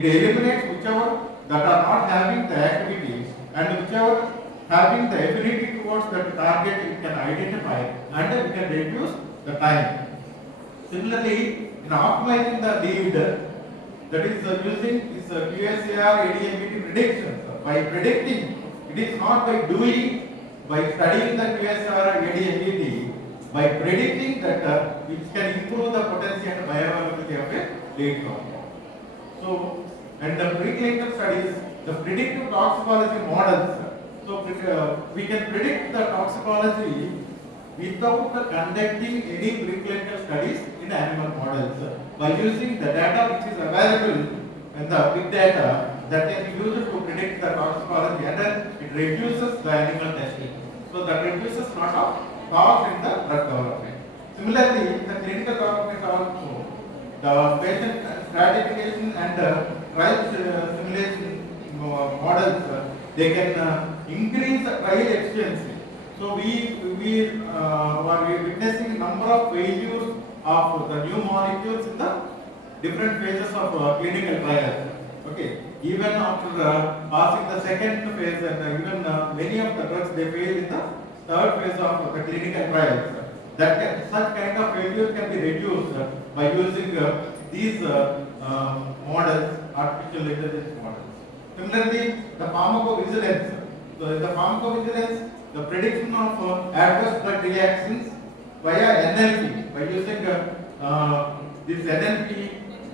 It eliminates whichever that are not having the activity and whichever having the ability towards the target it can identify and it can reduce the time. Similarly, in optimizing the lead, that is using this QSAR ADMET predictions. By predicting, it is not by doing, by studying the QSAR ADMET, by predicting that which can improve the potency and bioavailability of a lead compound. So, and the preclinical studies, the predictive toxicology models, so we can predict the toxicology without conducting any preclinical studies in animal models by using the data which is available and the big data that can be used to predict the toxicology, and then it reduces the animal testing. So that reduces lot of cost in the drug development. Similarly, in the clinical development also, the patient stratification and trial simulation models, they can increase the trial efficiency. So we are witnessing number of failures of the new molecules in the different phases of clinical trials. Okay, even after passing the second phase, and even many of the drugs they fail in the third phase of the clinical trials. Such kind of failure can be reduced by using these models, artificial intelligence models. Similarly, the pharmacovigilance. So, in the pharmacovigilance, the prediction of adverse drug reactions via NLP. By using this NLP,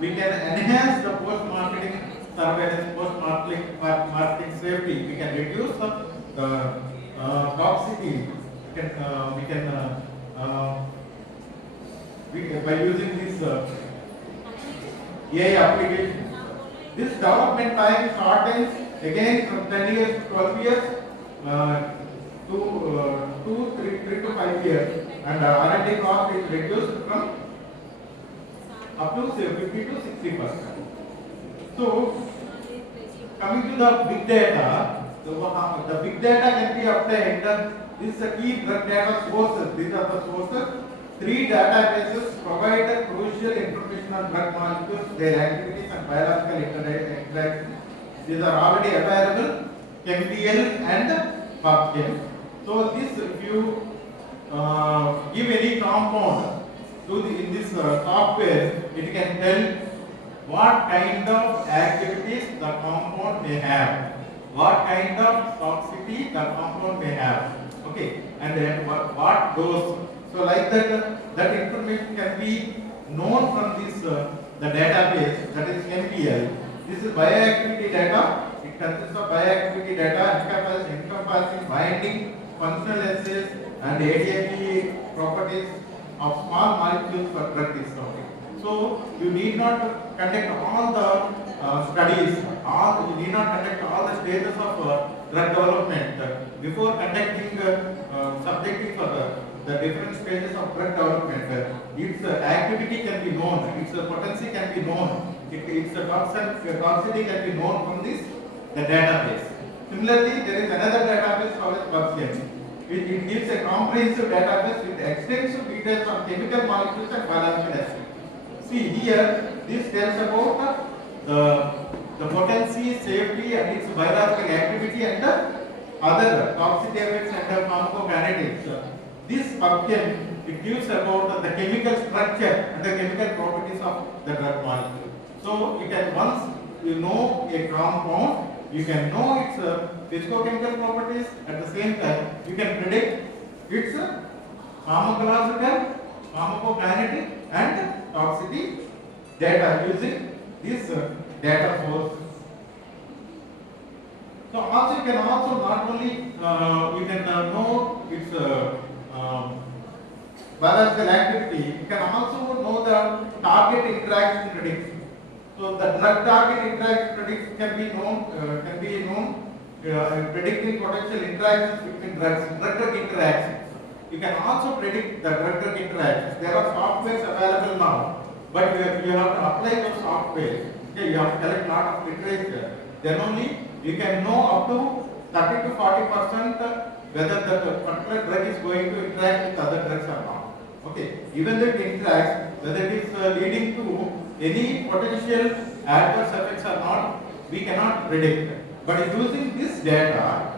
we can enhance the post-marketing surveillance, post-marketing safety. We can reduce the toxicity. By using this AI applications. This development time shortens again from 10 years to 12 years to 3 to 5 years, and R&D cost is reduced from up to 50 to 60%. So, coming to the big data, the big data can be obtained. These are key drug data sources. These are the sources. 3 databases provide crucial information on drug molecules, their activities and biological interactions. These are already available, ChemDL and PubChem. So this, if you give any compound in this software, it can tell what kind of activities the compound may have, what kind of toxicity the compound may have. Okay, and then what dose. So like that information can be known from this the database, that is MPL. This is bioactivity data. It consists of bioactivity data encompassing binding, functional assays, and ADME properties of small molecules for drug discovery. So you need not conduct all the studies, you need not conduct all the stages of drug development before conducting subjecting for the different stages of drug development. Its activity can be known, its potency can be known, its toxicity can be known from the database. Similarly, there is another database called as PubChem. It gives a comprehensive database with extensive details on chemical molecules and biological assays. See here, this tells about the potency, safety, and its biological activity and other toxicity effects and pharmacokinetics. This PubChem, it gives about the chemical structure and the chemical properties of the drug molecule. So you can, once you know a compound, you can know its physicochemical properties. At the same time, you can predict its pharmacological, pharmacokinetic, and toxicity data using this data source. So also you can also not only you can know its biological activity, you can also know the target interaction prediction. So the drug target interaction prediction can be known predicting potential interactions between drug interactions. You can also predict the drug interactions. There are softwares available now, but you have to apply those softwares. Okay, you have to collect a lot of literature. Then only you can know up to 30 to 40% whether the particular drug is going to interact with other drugs or not. Okay, even though it interacts, whether it is leading to any potential adverse effects are not, we cannot predict. But using this data,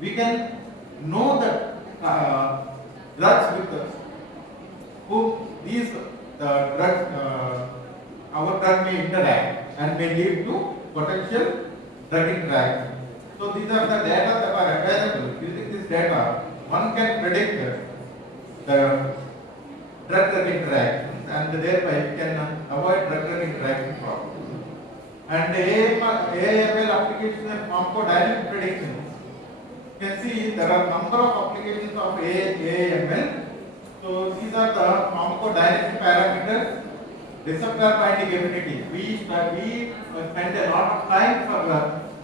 we can know that drugs with who these drugs, our drug may interact and may lead to potential drug interaction. So these are the data that are available. Using this data, one can predict the drug-drug interactions and thereby can avoid drug-drug interaction problems. And AML applications and pharmacodynamic predictions. You can see there are number of applications of AML. So these are the pharmacodynamic parameters. Receptor binding affinity. We spend a lot of time for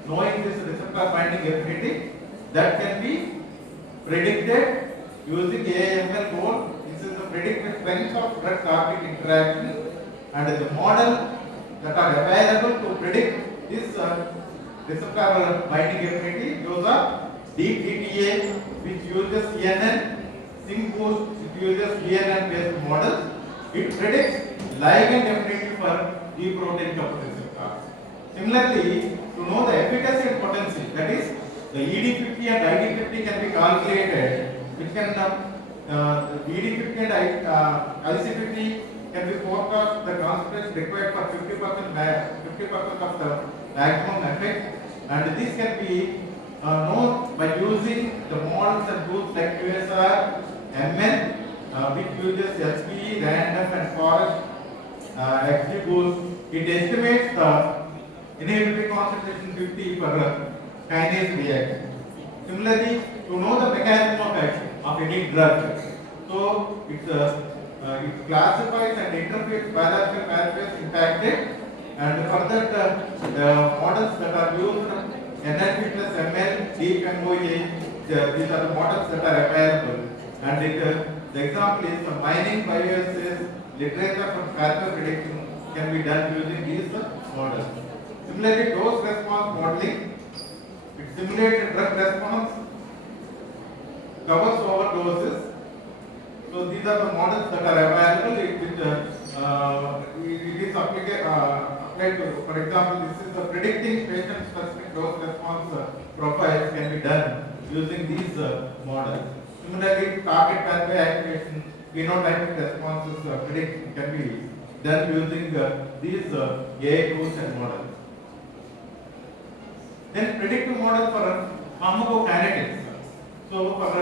knowing this receptor binding affinity that can be predicted using AML mode. This is the predicted strength of drug target interaction, and the model that are available to predict this receptor binding affinity. Those are DTA, which uses CNN, SYNC-boost, which uses CNN based models. It predicts ligand affinity for G protein coupled receptors. Similarly, to know the efficacy and potency, that is, the ED50 and ID50 can be calculated, which can ED50 and IC50 can be forecast the concentration required for 50% of the maximum effect, and this can be known by using the models and tools like QSR, MN, which uses SPE, random and forest, XGBoost. It estimates the inhibitory concentration 50 per kinase reaction. Similarly, to know the mechanism of action of any drug, so it classifies and interprets biological pathways impacted, and further the models that are used, energy plus ML, deep MOA, these are the models that are available. And the example is the mining bioassays literature for pathway prediction can be done using these models. Similarly, dose response modeling, it simulates drug response, covers overdoses. So these are the models that are available. It is applied to, for example, this is the predicting patient specific dose response profiles can be done using these models. Similarly, target pathway activation, phenotypic responses prediction can be done using these AI tools and models. Then predictive model for pharmacokinetics. So for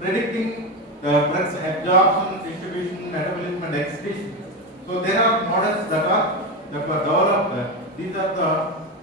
predicting drugs absorption, distribution, metabolism and excretion. So there are models that were developed. These are the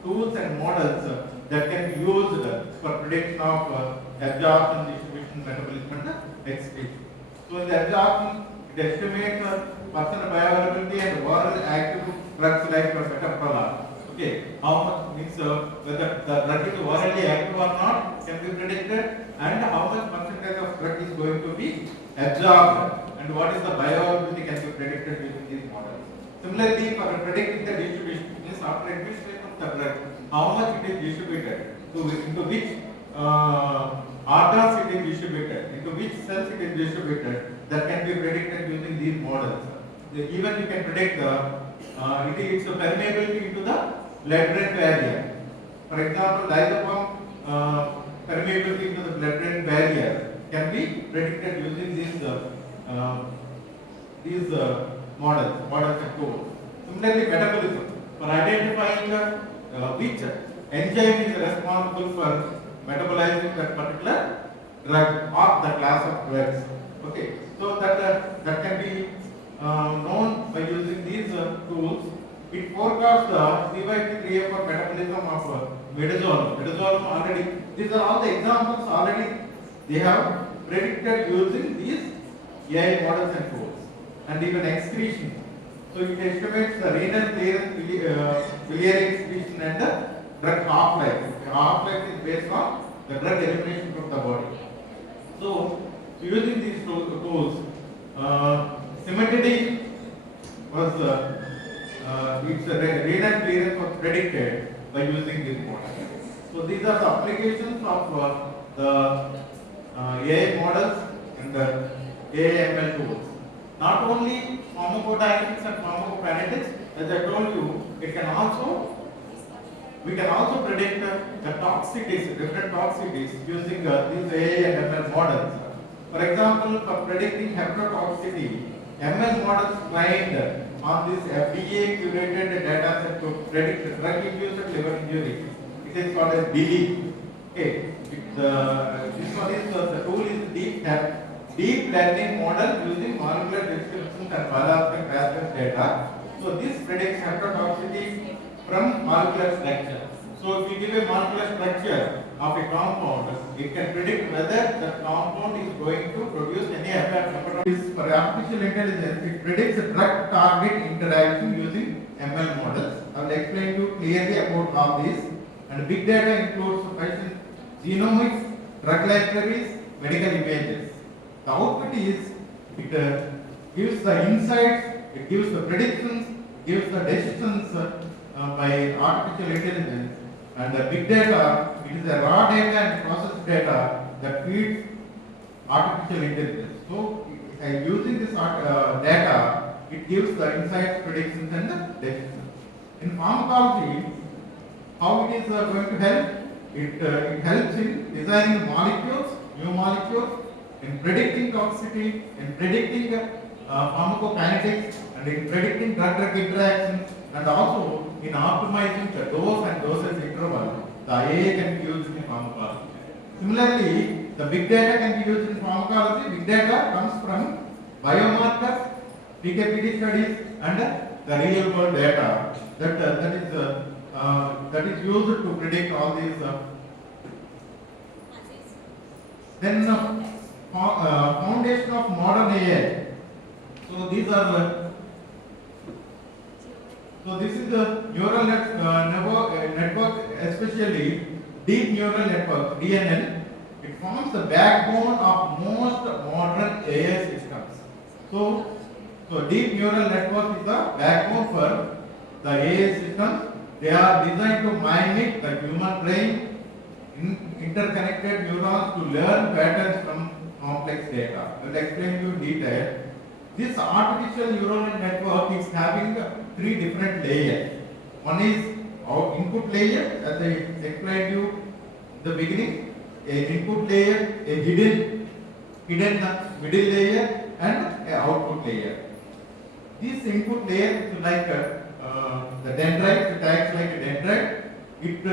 tools and models that can be used for prediction of absorption, distribution, metabolism and excretion. So in the absorption, it estimates percent bioavailability and oral active drugs like metoprolol. Okay, how much means whether the drug is orally active or not can be predicted, and how much percentage of drug is going to be absorbed, and what is the bioavailability can be predicted using these models. Similarly, for predicting the distribution, means after administration of the drug, how much it is distributed, into which organs it is distributed, into which cells it is distributed, that can be predicted using these models. Even you can predict its permeability into the blood-brain barrier. For example, lysosome permeability into the blood-brain barrier can be predicted using these models and tools. Similarly, metabolism, for identifying which enzyme is responsible for metabolizing that particular drug or the class of drugs. Okay, so that can be known by using these tools. It forecasts the CYP3A for metabolism of midazolam. Midazolam already, these are all the examples already they have predicted using these AI models and tools. And even excretion. So it estimates the renal clearance, biliary excretion and the drug half-life. The half-life is based on the drug elimination from the body. So using these tools, cimetidine was its renal clearance was predicted by using this model. So these are the applications of the AI models and the AML tools. Not only pharmacodynamics and pharmacokinetics, as I told you, it can also We can also predict the toxicities, different toxicities using these AI and ML models. For example, for predicting hepatotoxicity, ML models trained on this FDA curated data set to predict drug-induced liver injury. It is called as DILI. Okay, this one is the tool is deep learning model using molecular descriptions and biological aspect data. So this predicts hepatotoxicity from molecular structure. So if you give a molecular structure of a compound, it can predict whether the compound is going to produce any hepatotoxicity. For artificial intelligence, it predicts a drug target interaction using ML models. I will explain to you clearly about all these. And big data includes patient genomics, drug libraries, medical images. The output is it gives the insights, it gives the predictions, gives the decisions by artificial intelligence. And the big data, it is the raw data and processed data that feeds artificial intelligence. So, using this data, it gives the insights, predictions, and the decisions. In pharmacology, how it is going to help? It helps in designing molecules, new molecules, in predicting toxicity, in predicting pharmacokinetics, and in predicting drug-drug interactions, and also in optimizing the dose and dosage interval. The AI can be used in pharmacology. Similarly, the big data can be used in pharmacology. Big data comes from biomarkers, PKPD studies, and the real-world data that is used to predict all these. Then foundation of modern AI. So these are so this is the neural network, especially deep neural network (DNN). It forms the backbone of most modern AI systems. So deep neural network is the backbone for the AI systems. They are designed to mimic the human brain, interconnected neurons to learn patterns from complex data. I will explain to you in detail. This artificial neural network is having three different layers. One is our input layer, as I explained you in the beginning. An input layer, a hidden middle layer, and an output layer. This input layer is like the dendrite. It acts like a dendrite. It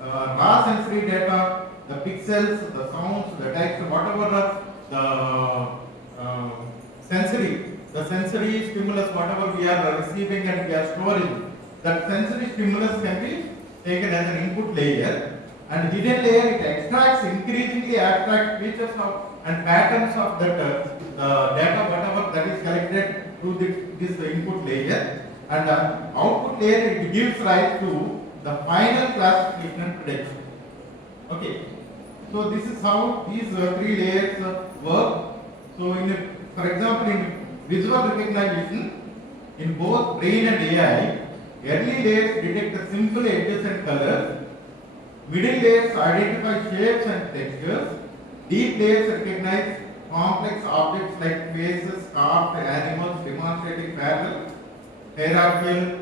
raw sensory data, the pixels, the sounds, the text, whatever the sensory stimulus, whatever we are receiving and we are storing, that sensory stimulus can be taken as an input layer. And hidden layer, it extracts increasingly abstract features and patterns of that data, whatever that is collected through this input layer. And output layer, it gives rise to the final classification and prediction. Okay, so this is how these three layers work. So, for example, in visual recognition, in both brain and AI, early layers detect the simple edges and colors. Middle layers identify shapes and textures. Deep layers recognize complex objects like faces, carved animals, demonstrating parallel hierarchical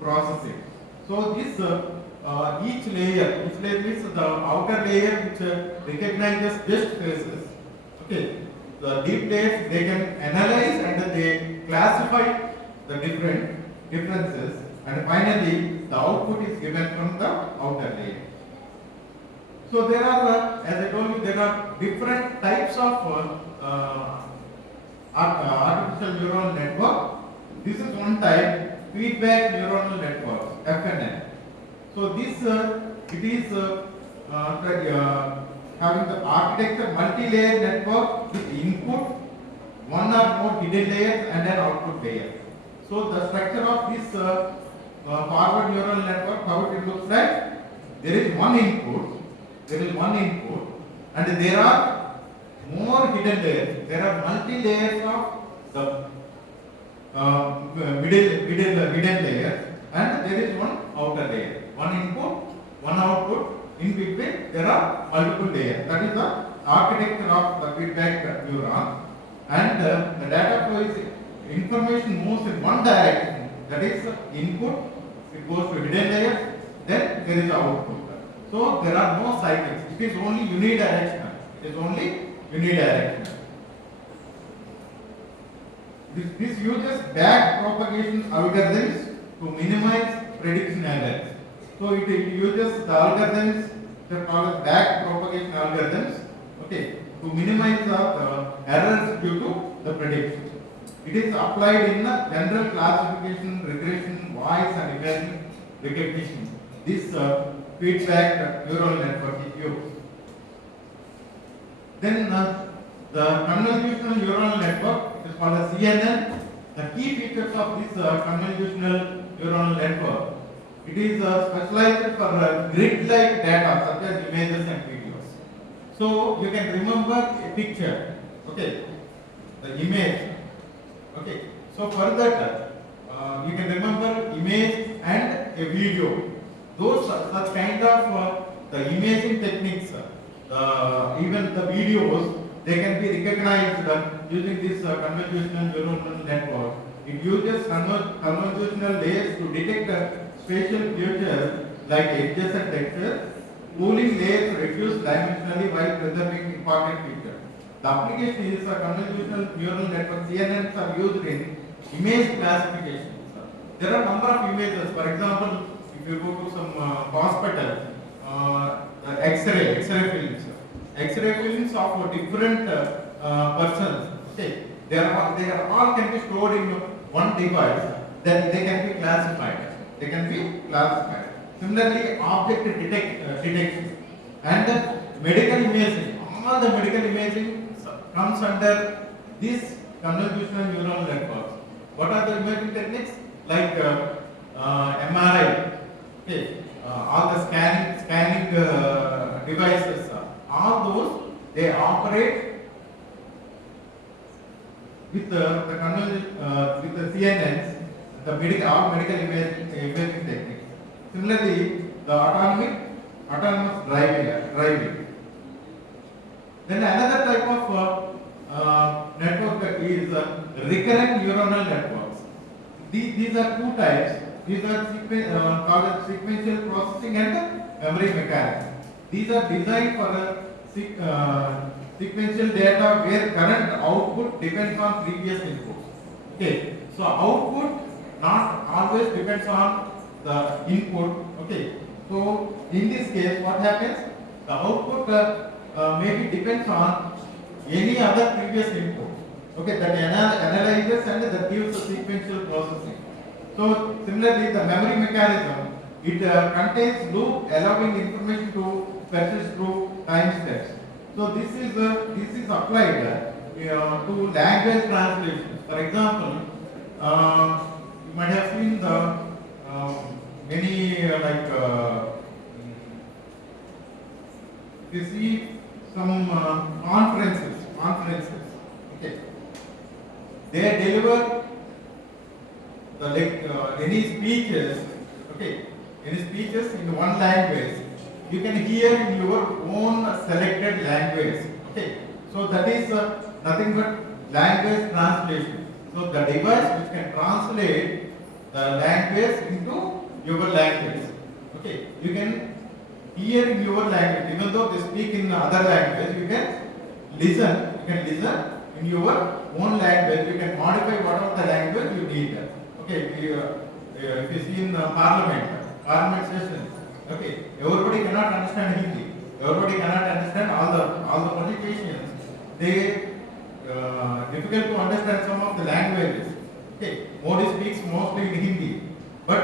processing. So this each layer is the outer layer which recognizes just faces. Okay, the deep layers, they can analyze and they classify the differences, and finally the output is given from the outer layer. So there are, as I told you, there are different types of artificial neural network. This is one type, feedback neuronal networks, FNN. So this it is having the architecture multi-layer network with input, one or more hidden layers and an output layer. So the structure of this forward neural network, how it looks like, there is one input, and there are more hidden layers. There are multi-layers of the hidden layers, and there is one outer layer. One input, one output. In between, there are multiple layers. That is the architecture of the feedback neuron. And the data flow is information moves in one direction. That is input. It goes to hidden layers. then there is output. So there are no cycles. It is only unidirectional. It is only unidirectional. This uses back propagation algorithms to minimize prediction errors. So it uses the algorithms that are called back propagation algorithms, okay, to minimize the errors due to the prediction. It is applied in the general classification, regression, voice and image recognition. This feedback neural network is used. Then the convolutional neural network is called a CNN. The key features of this convolutional neural network, it is specialized for grid-like data such as images and videos. So you can remember a picture, okay, the image, okay. So for that, you can remember image and a video. Those such kind of the imaging techniques, even the videos, they can be recognized using this convolutional neural network. It uses convolutional layers to detect spatial features like edges and textures. Pooling layers reduce dimensionally while preserving important features. The application is a convolutional neural network. CNNs are used in image classification. There are a number of images. For example, if you go to some hospital, X-ray films. X-ray films of different persons. Okay, they are all can be stored in one device. Then they can be classified. Similarly, object detection and medical imaging. All the medical imaging comes under this convolutional neural networks. What are the imaging techniques? Like MRI. Okay, all the scanning devices. All those they operate with the CNNs, the all medical imaging techniques. Similarly, the autonomous driving. Then another type of network is recurrent neuronal networks. These are two types. These are called sequential processing and memory mechanics. These are designed for sequential data where current output depends on previous inputs. Okay, so output not always depends on the input. Okay, so in this case, what happens? The output maybe depends on any other previous input. Okay, that analyzes and that gives the sequential processing. So similarly, the memory mechanism, it contains loop allowing information to persist through time steps. So this is applied to language translation. For example, you might have seen the many you see some conferences. Okay, they deliver any speeches. Okay, any speeches in one language. You can hear in your own selected language. Okay, so that is nothing but language translation. So the device which can translate the language into your language. Okay, you can hear in your language, even though they speak in other language, you can listen. You can listen in your own language. You can modify whatever the language you need. Okay, if you see in the parliament sessions. Okay, everybody cannot understand Hindi. Everybody cannot understand all the politicians. They difficult to understand some of the languages. Okay, Modi speaks mostly in Hindi, but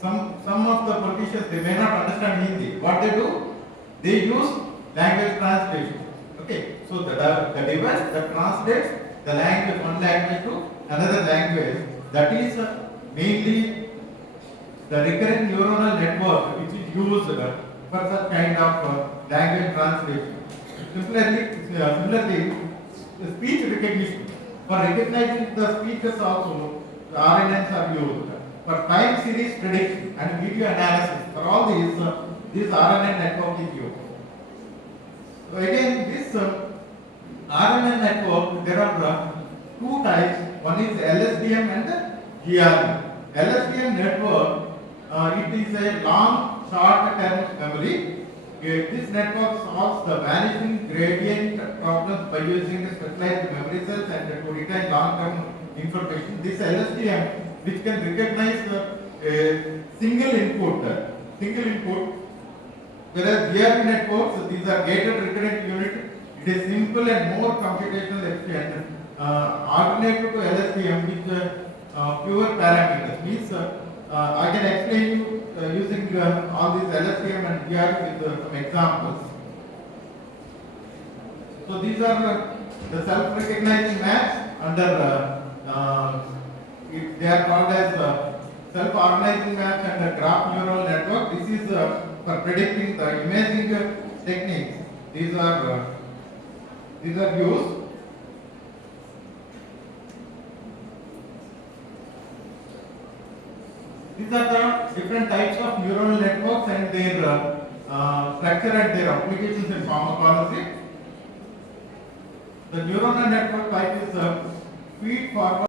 some of the politicians they may not understand Hindi. What they do? They use language translation. Okay, so the device that translates the language one language to another language. That is mainly the recurrent neuronal network which is used for such kind of language translation. Similarly, speech recognition. For recognizing the speeches also, the RNNs are used. For time series prediction and video analysis, for all this RNN network is used. So again, this RNN network, there are two types. One is LSDM and GRN. LSDM network, it is a long short-term memory. This network solves the vanishing gradient problems by using specialized memory cells and to retain long-term information. This LSTM, which can recognize single input, whereas DRP networks, these are gated recurrent unit. It is simple and more computational efficient. Alternative to LSTM with pure parameters means I can explain you using all these LSTM and DRP with some examples. So these are the self-recognizing maps under they are called as self-organizing maps and graph neural network. This is for predicting the imaging techniques. These are used. These are the different types of neural networks and their structure and their applications in pharmacology. The neuronal network type is feed forward